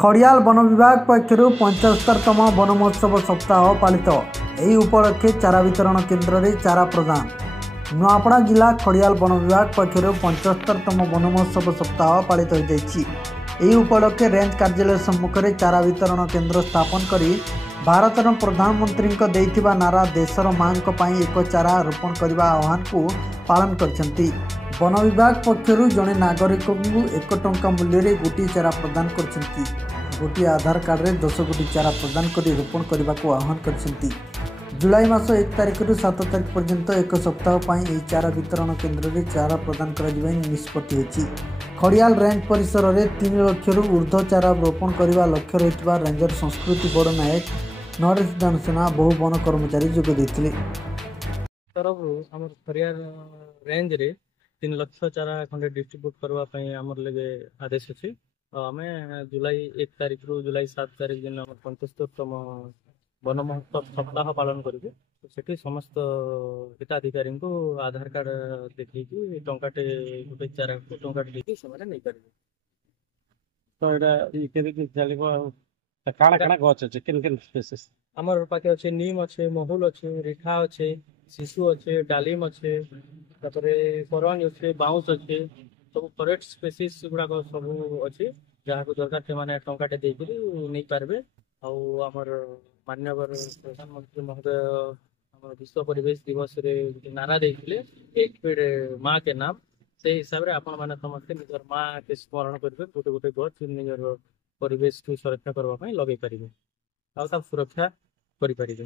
Khadiyal one विभाग पक्षर 75तम one महोत्सव सप्ताह पालित। यही उपलक्षे चारा वितरण केन्द्र में चारा प्रदान। नुआपड़ा जिला खड़ियाल वन विभाग पक्षर 75तम वन महोत्सव सप्ताह पालित हो उपलक्षे रेंज कार्यालय सम्मुख में चारा वितरण केन्द्र स्थापन करी भारतर प्रधानमंत्री देइथिबा नारा देशर मां एक चारा रोपण करने आह्वान को पालन करछंती। वन विभाग पक्षर जड़े नागरिक को 1 टंका मूल्य रे गोटी चारा प्रदान करछंती। गोटी आधार कार्ड रे 10 गोटी चारा प्रदान करी रोपण करने को आह्वान करछंती। जुलाई मास 1 तारिख रु 7 तारिख पर्यंत एक सप्ताह पर चारा वितरण केन्द्र में चारा प्रदान कर निष्पत्ति होछि। खड़ियाल रेंज परिसर में 3 लाख रु ऊर्ध्व चारा रोपण करने लक्ष्य रही रेंजर संस्कृति बड़ नायक नरेश दानसेना बहु वन कर्मचारी जोग देथिले। तरफ आम खड़ियाल रेंज रे 3 लाख चारा खंडे डिस्ट्रीब्यूट करने आमर लगे आदेश अच्छी। आम जुलाई 1 तारिख रु जुलाई 7 तारिख दिन 75तम वन महोत्सव सप्ताह पालन करेंगे। सेठी समस्त हिताधिकारी को आधार कार्ड देखिए टंकाटे गोटे चारा टंकाटे देखिए नहीं पारे। तो ये काना काना गछ अछि किन किन स्पेसिस हमर पाके अछि नीम अछि महुल अछि रिठा अछि शिशु अछि डालिम अछि तापरे करवनी अछि बाउंस अछि सब फॉरेस्ट स्पेसिस गुडा को सब अछि जहा को दरकार से माने टंकाटे देकरी नहीं पारबे। आ हमर माननीय प्रधानमंत्री महोदय हमर विश्व परिवेश दिवस रे नारा देथिले एक पेड़ माँ के नाम से हिसाब रे आपण माने समस्त निजर माँ के स्मरण करबे गोटे गोटे गछ निजर परिवेश को सुरक्षा करबा पई लगे पारिबे आ सुरक्षा करि पारिबे।